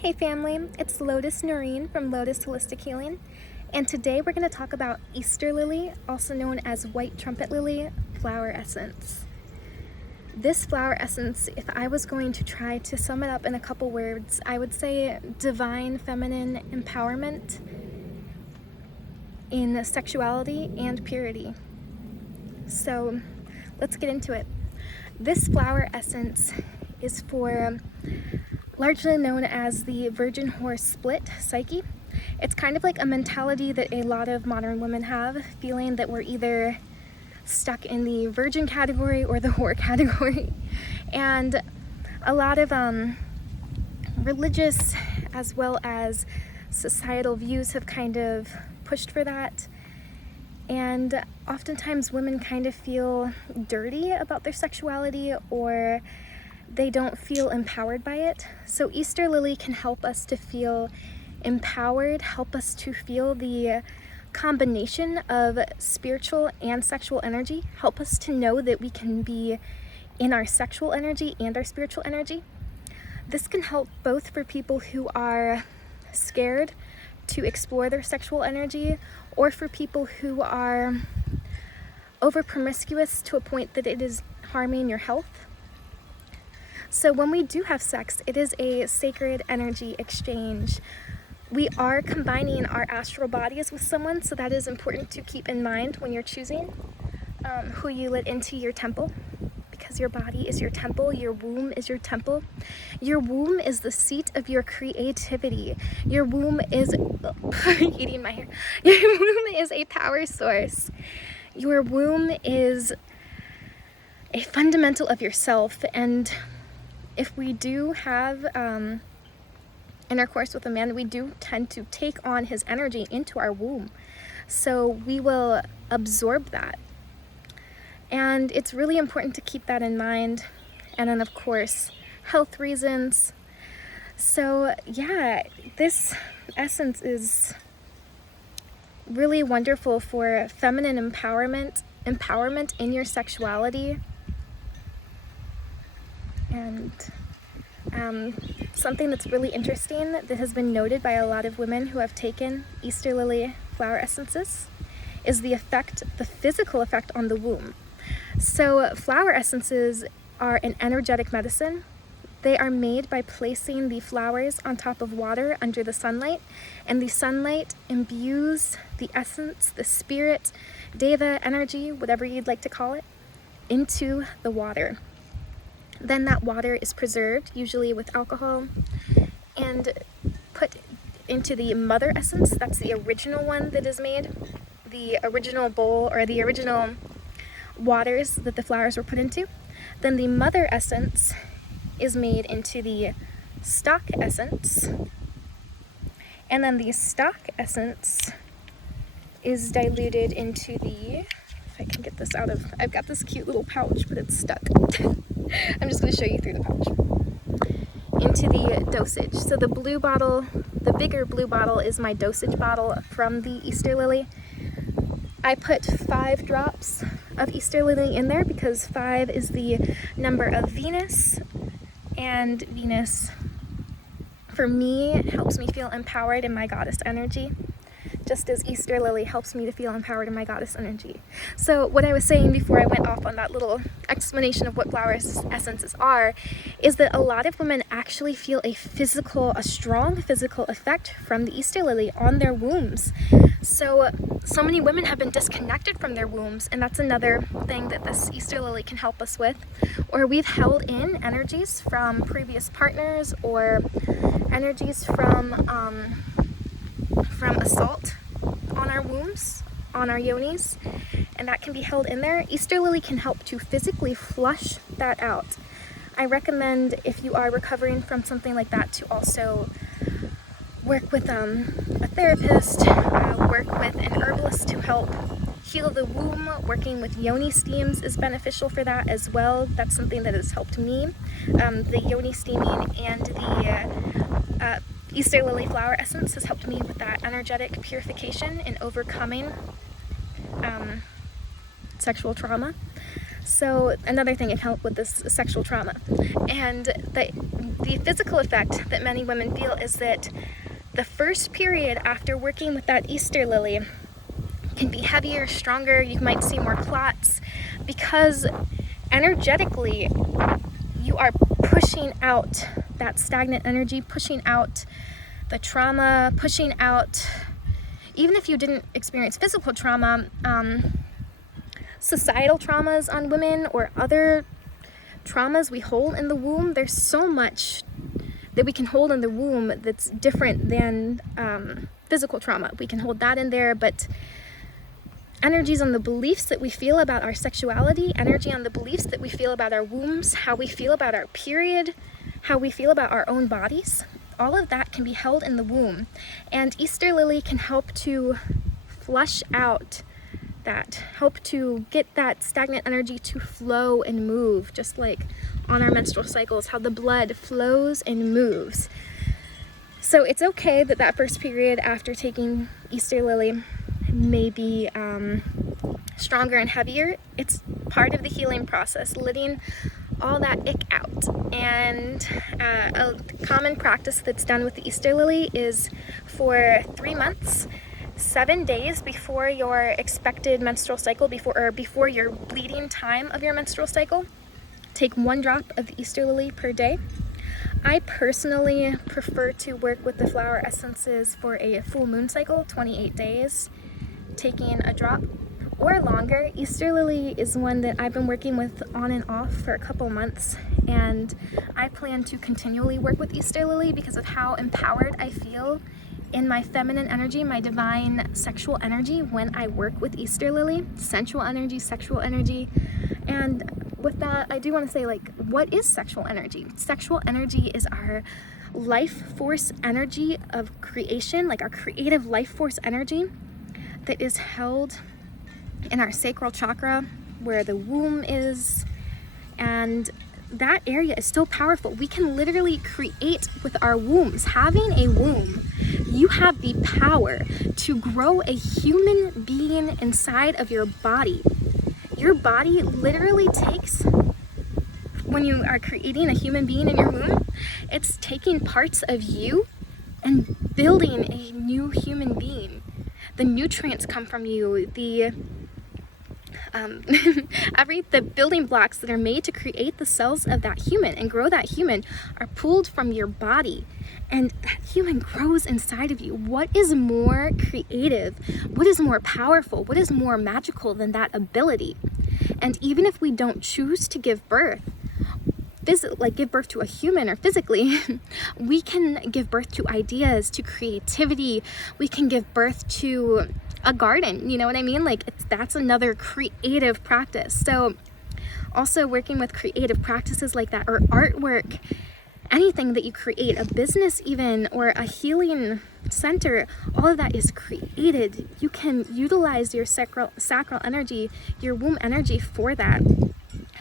Hey family, it's Lotus Noreen from Lotus Holistic Healing, and today we're going to talk about Easter lily, also known as white trumpet lily flower essence. This flower essence, if I was going to try to sum it up in a couple words, I would say divine feminine empowerment in sexuality and purity. So let's get into it. This flower essence is for largely known as the virgin horse split psyche. It's kind of like a mentality that a lot of modern women have, feeling that we're either stuck in the virgin category or the whore category. And a lot of religious as well as societal views have kind of pushed for that. And oftentimes women kind of feel dirty about their sexuality, or they don't feel empowered by it. So Easter lily can help us to feel empowered, help us to feel the combination of spiritual and sexual energy, help us to know that we can be in our sexual energy and our spiritual energy. This can help both for people who are scared to explore their sexual energy, or for people who are over promiscuous to a point that it is harming your health. So when we do have sex, it is a sacred energy exchange. We are combining our astral bodies with someone, so that is important to keep in mind when you're choosing who you let into your temple, because your body is your temple, your womb is your temple. Your womb is the seat of your creativity. Your womb is eating my hair. Your womb is a power source. Your womb is a fundamental of yourself, and if we do have intercourse with a man, we do tend to take on his energy into our womb. So we will absorb that. And it's really important to keep that in mind. And then, of course, health reasons. So yeah, this essence is really wonderful for feminine empowerment in your sexuality. And something that's really interesting that has been noted by a lot of women who have taken Easter lily flower essences is the physical effect on the womb. So flower essences are an energetic medicine. They are made by placing the flowers on top of water under the sunlight, and the sunlight imbues the essence, the spirit, deva energy, whatever you'd like to call it, into the water. Then that water is preserved, usually with alcohol, and put into the mother essence. That's the original one that is made, the original bowl or the original waters that the flowers were put into. Then the mother essence is made into the stock essence, and then the stock essence is diluted into the, if I can get this out of, I've got this cute little pouch, but it's stuck. I'm just going to show you through the pouch. Into the dosage. So the blue bottle, the bigger blue bottle, is my dosage bottle from the Easter lily. I put 5 drops of Easter lily in there because 5 is the number of Venus, and Venus, for me, helps me feel empowered in my goddess energy, just as Easter lily helps me to feel empowered in my goddess energy. So what I was saying before I went off on that little explanation of what flower essences are, is that a lot of women actually feel a strong physical effect from the Easter lily on their wombs. So many women have been disconnected from their wombs, and that's another thing that this Easter lily can help us with. Or we've held in energies from previous partners, or energies from assault on our wombs, on our yonis, and that can be held in there. Easter lily can help to physically flush that out. I recommend, if you are recovering from something like that, to also work with a therapist, work with an herbalist to help heal the womb. Working with yoni steams is beneficial for that as well. That's something that has helped me. The yoni steaming and the Easter lily flower essence has helped me with that energetic purification and overcoming sexual trauma. So another thing it can help with this sexual trauma. And the physical effect that many women feel is that the first period after working with that Easter lily can be heavier, stronger. You might see more clots because energetically you are pushing out that stagnant energy, pushing out the trauma, pushing out, even if you didn't experience physical trauma, societal traumas on women or other traumas we hold in the womb. There's so much that we can hold in the womb that's different than physical trauma. We can hold that in there, but energies on the beliefs that we feel about our sexuality, energy on the beliefs that we feel about our wombs, how we feel about our period, how we feel about our own bodies, all of that can be held in the womb. And Easter lily can help to flush out that, help to get that stagnant energy to flow and move, just like on our menstrual cycles, how the blood flows and moves. So it's okay that that first period after taking Easter lily may be stronger and heavier. It's part of the healing process, letting all that ick out. And a common practice that's done with the Easter lily is for 3 months, 7 days before your expected menstrual cycle, before your bleeding time of your menstrual cycle, take 1 drop of the Easter lily per day. I personally prefer to work with the flower essences for a full moon cycle, 28 days, taking a drop or longer. Easter lily is one that I've been working with on and off for a couple months, and I plan to continually work with Easter lily because of how empowered I feel in my feminine energy, my divine sexual energy when I work with Easter lily, sensual energy, sexual energy. And with that, I do want to say, like, what is sexual energy? Sexual energy is our life force energy of creation, like our creative life force energy that is held in our sacral chakra where the womb is. And that area is so powerful. We can literally create with our wombs. Having a womb, you have the power to grow a human being inside of your body. Your body literally takes, when you are creating a human being in your womb, it's taking parts of you and building a new human being. The nutrients come from you, the building blocks that are made to create the cells of that human and grow that human are pulled from your body, and that human grows inside of you. What is more creative? What is more powerful? What is more magical than that ability? And even if we don't choose to give birth, give birth to a human or physically, we can give birth to ideas, to creativity. We can give birth to a garden, you know what I mean? That's another creative practice. So also working with creative practices like that, or artwork, anything that you create, a business even, or a healing center, all of that is created. You can utilize your sacral energy, your womb energy for that.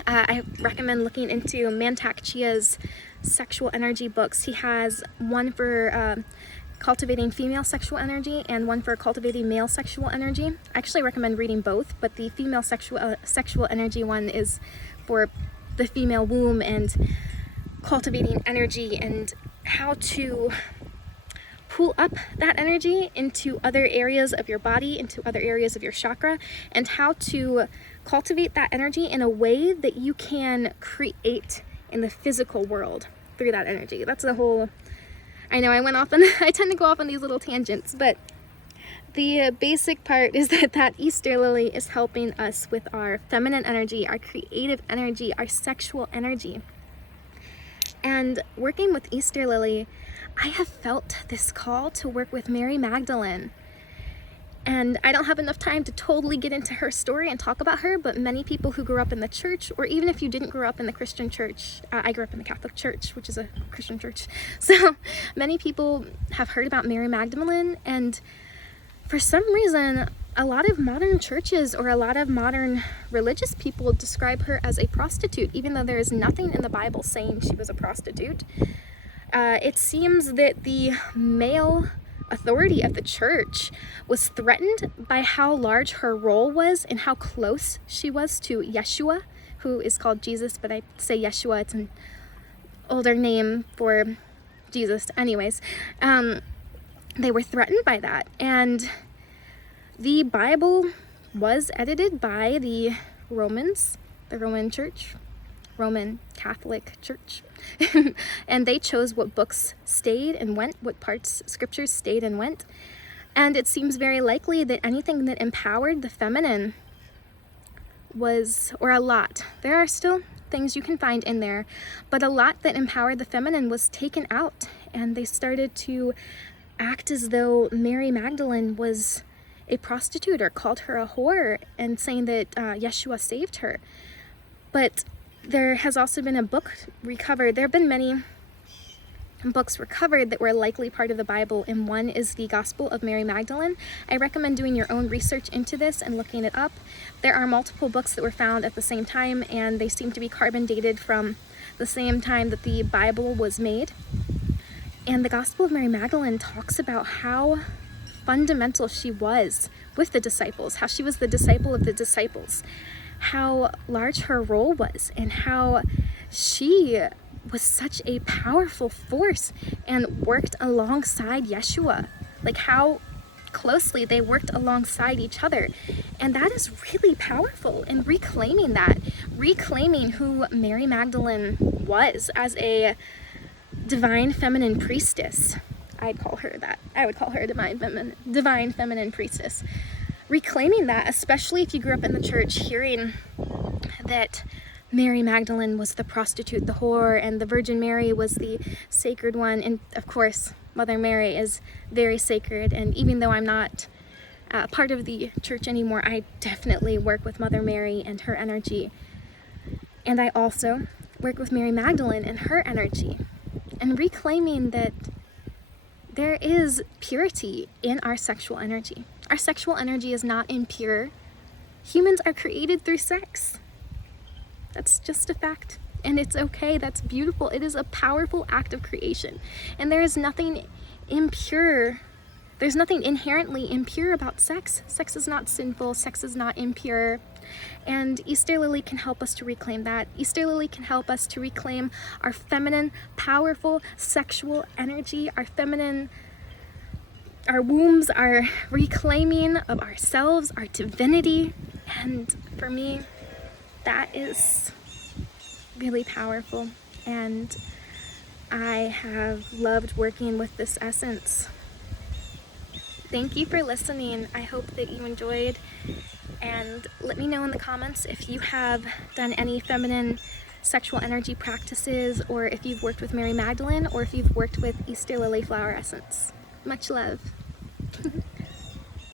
I recommend looking into Mantak Chia's sexual energy books. He has one for cultivating female sexual energy and one for cultivating male sexual energy. I actually recommend reading both, but the female sexual energy one is for the female womb and cultivating energy and how to pull up that energy into other areas of your body, into other areas of your chakra, and how to cultivate that energy in a way that you can create in the physical world through that energy. That's the whole, I know I went off on, I tend to go off on these little tangents, but the basic part is that Easter lily is helping us with our feminine energy, our creative energy, our sexual energy. And working with Easter lily, I have felt this call to work with Mary Magdalene. And I don't have enough time to totally get into her story and talk about her, but many people who grew up in the church, or even if you didn't grow up in the Christian church, I grew up in the Catholic Church, which is a Christian church. So many people have heard about Mary Magdalene, and for some reason, a lot of modern churches or a lot of modern religious people describe her as a prostitute, even though there is nothing in the Bible saying she was a prostitute. It seems that the male authority of the church was threatened by how large her role was and how close she was to Yeshua, who is called Jesus, but I say Yeshua, it's an older name for Jesus. Anyways, they were threatened by that, and the Bible was edited by the Romans, the Roman Church, Roman Catholic Church, and they chose what books stayed and went, what parts scriptures stayed and went. And it seems very likely that anything that empowered the feminine was, or a lot, there are still things you can find in there, but a lot that empowered the feminine was taken out, and they started to act as though Mary Magdalene was a prostitute, or called her a whore, and saying that Yeshua saved her. But there has also been a book recovered. There have been many books recovered that were likely part of the Bible, and one is the Gospel of Mary Magdalene. I recommend doing your own research into this and looking it up. There are multiple books that were found at the same time, and they seem to be carbon dated from the same time that the Bible was made. And the Gospel of Mary Magdalene talks about how fundamental she was with the disciples, how she was the disciple of the disciples, how large her role was, and how she was such a powerful force and worked alongside Yeshua, like how closely they worked alongside each other. And that is really powerful, and reclaiming that, reclaiming who Mary Magdalene was as a divine feminine priestess. I'd call her that. I would call her a divine feminine priestess. Reclaiming that, especially if you grew up in the church, hearing that Mary Magdalene was the prostitute, the whore, and the Virgin Mary was the sacred one. And of course, Mother Mary is very sacred. And even though I'm not part of the church anymore, I definitely work with Mother Mary and her energy. And I also work with Mary Magdalene and her energy. And reclaiming that there is purity in our sexual energy. Our sexual energy is not impure. Humans are created through sex. That's just a fact. And it's okay. That's beautiful. It is a powerful act of creation. And there is nothing impure. There's nothing inherently impure about sex. Sex is not sinful. Sex is not impure. And Easter Lily can help us to reclaim that. Easter Lily can help us to reclaim our feminine, powerful, sexual energy, our wombs, our reclaiming of ourselves, our divinity. And for me, that is really powerful. And I have loved working with this essence. Thank you for listening. I hope that you enjoyed. And let me know in the comments if you have done any feminine sexual energy practices, or if you've worked with Mary Magdalene, or if you've worked with Easter Lily flower essence. Much love.